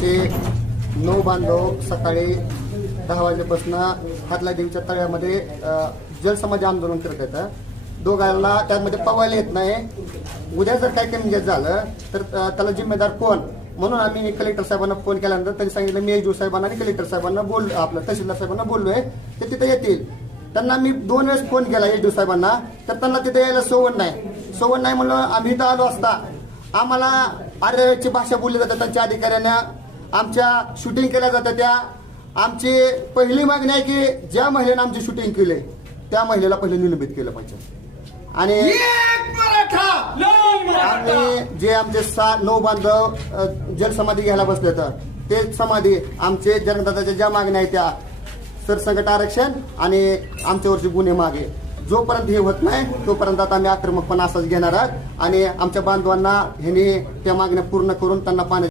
आमचे नऊ बांधव सकाळी दहा वाजल्यापासून हातला देवीच्या तळ्यामध्ये जलसमाज आंदोलन करत येतं दोघांना त्यामध्ये पवायला येत नाही. उद्या जर काही कमी जास्त झालं तर त्याला जिम्मेदार कोण? म्हणून आम्ही कलेक्टर साहेबांना फोन केल्यानंतर त्यांनी सांगितलं मी एजू साहेबांना आणि कलेक्टर साहेबांना बोल आपलं तहसीलदार साहेबांना बोललोय ते तिथे येतील. त्यांना मी दोन वेळेस फोन केला एजू साहेबांना तर त्यांना तिथे यायला सोवण नाही. सोवण नाही म्हणलं आम्ही इथं आलो असता. आम्हाला आर्यची भाषा बोलली जाते त्यांच्या अधिकाऱ्यांना. आमच्या शूटिंग केल्या जातं त्या. आमची पहिली मागणी आहे की ज्या महिलेनं आमची शूटिंग केली त्या महिलेला पहिले निलंबित केलं पाहिजे. आणि आम्ही जे आमचे सा नऊ बांधव जलसमाधी घ्यायला बसले तर ते समाधी आमचे जनताच्या ज्या मागण्या आहेत त्या सरसंकट आरक्षण आणि आमच्यावरचे गुन्हे मागे. जोपर्यंत हे होत नाही तोपर्यंत आता आम्ही आक्रमकपणा असाच घेणार आहात. आणि आमच्या बांधवांना ह्यांनी त्या मागण्या पूर्ण करून त्यांना पाणी